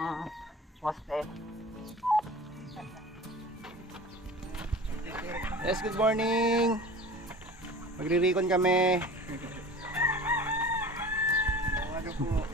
Poste. Yes, good morning. Magre-recon kami. Ano po?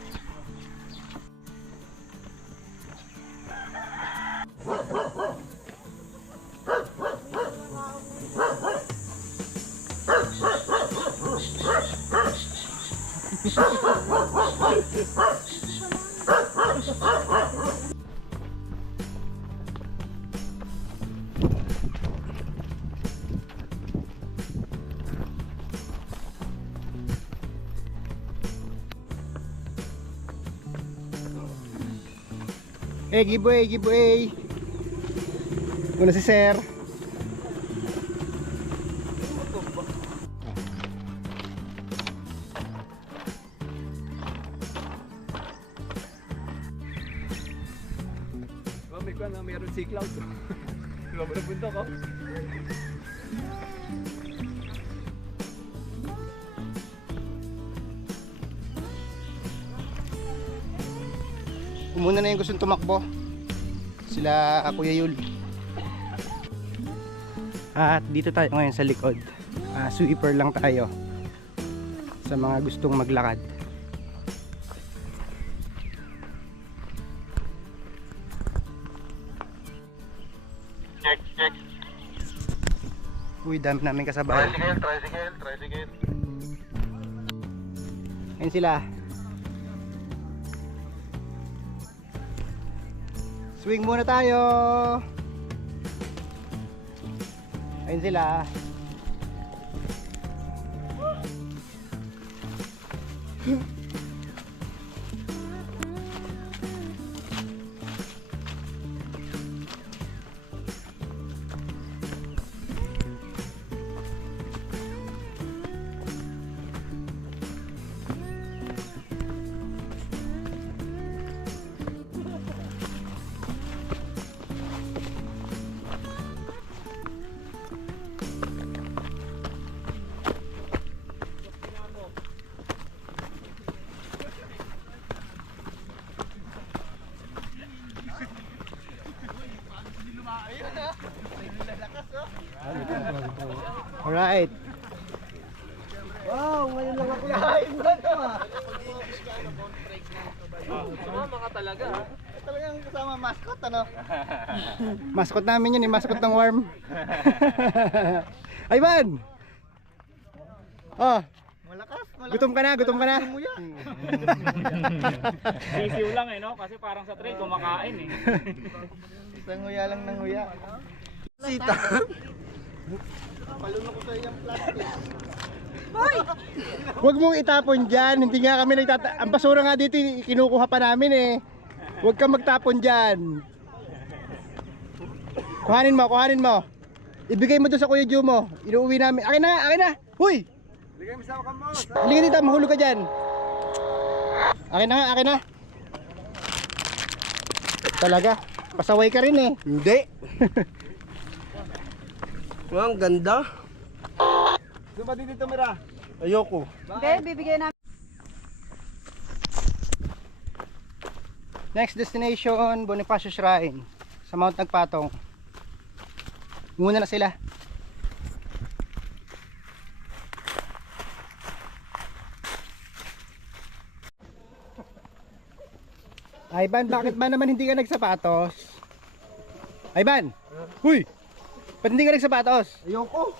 Giveaway, giveaway. Una si Sir. May ko na meron si Cloud. Diba mo napunta ko? Umuna na yung gustong tumakbo. Sila Kuya Yul. At dito tayo ngayon sa likod. Sweeper lang tayo sa mga gustong maglakad. Check. Uy, dami namin kasabay. Tricycle. Ayun sila. Swing muna tayo. Ayun sila. Alright. Wow, ngayon lang ako nakain ba ito Sumama ka talaga. Talagang kasama mascot ano? Mascot namin yun, mascot ng worm. Ayman! Oh, Malakas. gutom ka na. Sisiw lang no? Kasi parang sa trail kumakain Isang nguya lang ng nguya. Sita. Palunok ko sa iyang plastic. Huwag mong itapon dyan. Hindi nga kami ang basura nga dito, kinukuha pa namin eh. Huwag kang magtapon dyan. Kuhanin mo. Ibigay mo doon sa Kuya Joe mo. Inuuwi namin. Akin na. Huy! Ligay mo sa mo. Halika dito, mahulog ka dyan. Akin na. Talaga, pasaway ka rin eh. Hindi. Ang ganda. Doon ba dito tumira? Ayoko. Hindi, bibigyan namin. Next destination, Bonifacio Shrine sa Mount Nagpatong. Muna na sila. Ivan, bakit ba naman hindi ka nagsapatos? Ivan! Huy! Ba't hindi ka nagsapatos? Ayoko.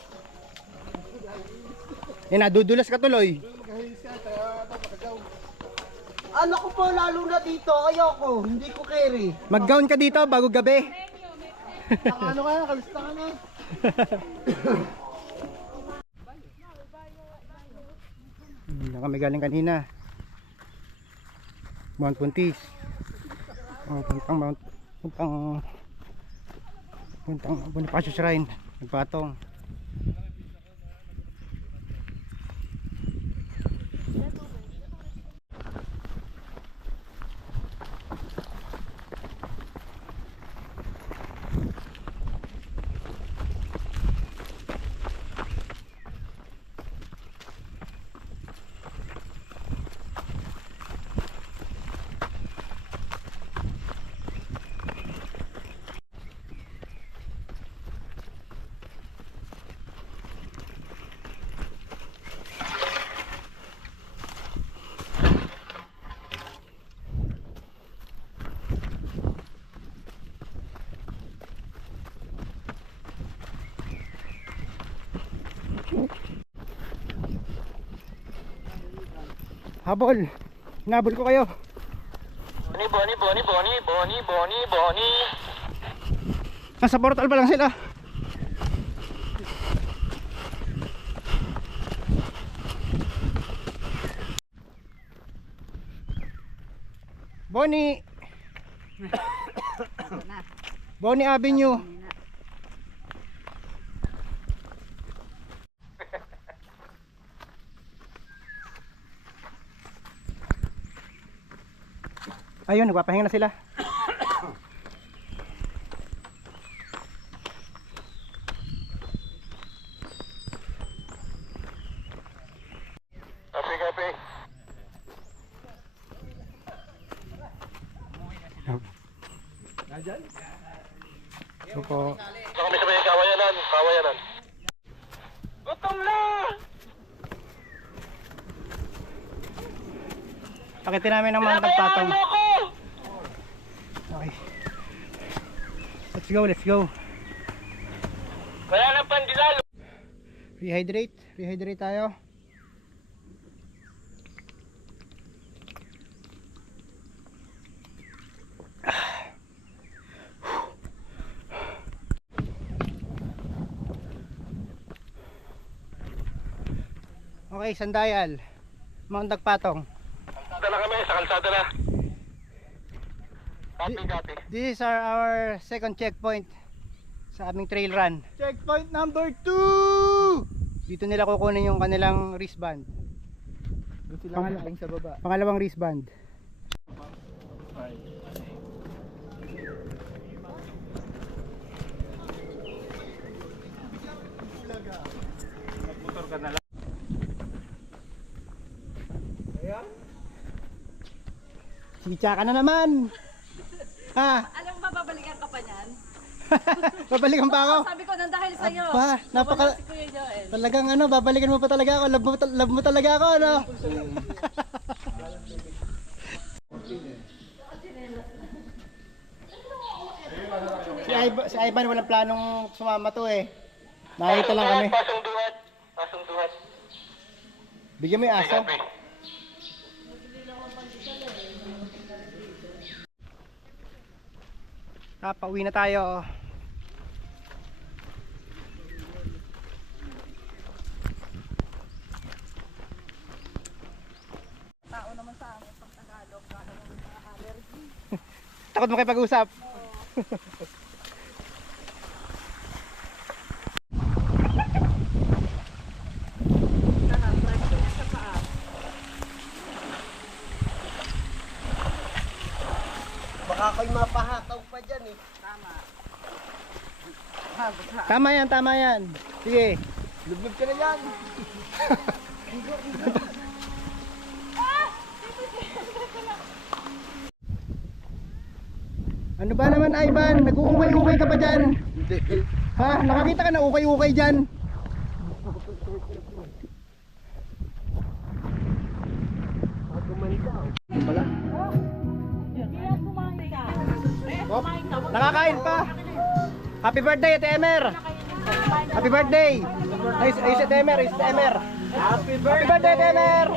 Nadudulas ka tuloy. Ano ko po lalo na dito? Ayoko. Hindi ko carry. Mag-gown ka dito bago gabi. Ano kaya? Kalista ka na. Hindi na kami galing kanina. Mount Puntis. Puntang Bonifacio Shrine. Nagpatong. Habol. Hinabol ko kayo. Boni. Nasa portal pa lang sila. Bonnie. Bonnie Avenue. Ayun, nagpapahinga na sila. Kape. So po, Kami sabay kawayanan. Gutom na! pakitin namin ng mga tagpatong. Okay. Let's go. Wala nang pandilal. Rehydrate tayo. Okay, Sandayal. Mga tagpatong. Kalsada na kami, sa kalsada na. Copy. This is our second checkpoint sa aming trail run. Checkpoint number 2! Dito nila kukunin yung kanilang wristband. Sa baba. Pangalawang wristband. Motor ka na lang. Sitsa ka na naman! Ha? Alam mo ba, babalikan ka pa niyan? Babalikan pa ako? Sabi ko, nang dahil sa'yo. Aba, napaka... Si Kuya Joel. Talagang ano, babalikan mo pa talaga ako. Love mo talaga ako, ano? Si Ivan walang planong sumama to eh. Nakita lang kami. Pasong duhat. Bigyan mo yung aso. Copy. Pauwi na tayo. Tao naman sa amin, pag Tagalog, gano'n yung mga allergy. Takot makipag-usap. Baka ako'y mapahataw pa dyan eh. Tama yan. Sige. Lublob ka na yan. Ano ba naman, Ivan? Nag-uukay-ukay ka pa dyan? Ha? Nakakita ka na ukay-ukay dyan? Oh, nakakain pa. Happy birthday, Ate Emer. Happy birthday. Ay, si Ate Emer. Happy birthday, Ate Emer.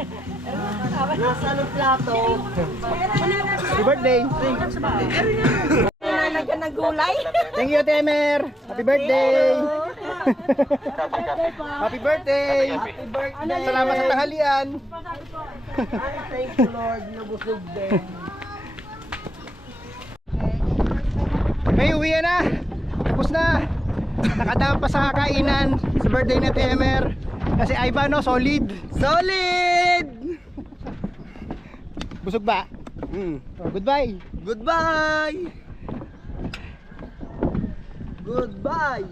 Nasaan ang plato? Happy birthday. Nalagyan ng gulay. Thank you, Ate Emer. Happy birthday. Happy birthday. Happy birthday. Salamat sa tanghalian. Thank you Lord, nabusog din. May uwi na. Tapos na. Nakadaan pa sa kainan sa birthday ni Ate Emer. Kasi Ivan, no, solid. Solid! Busog ba? Oh, goodbye. Goodbye! Goodbye!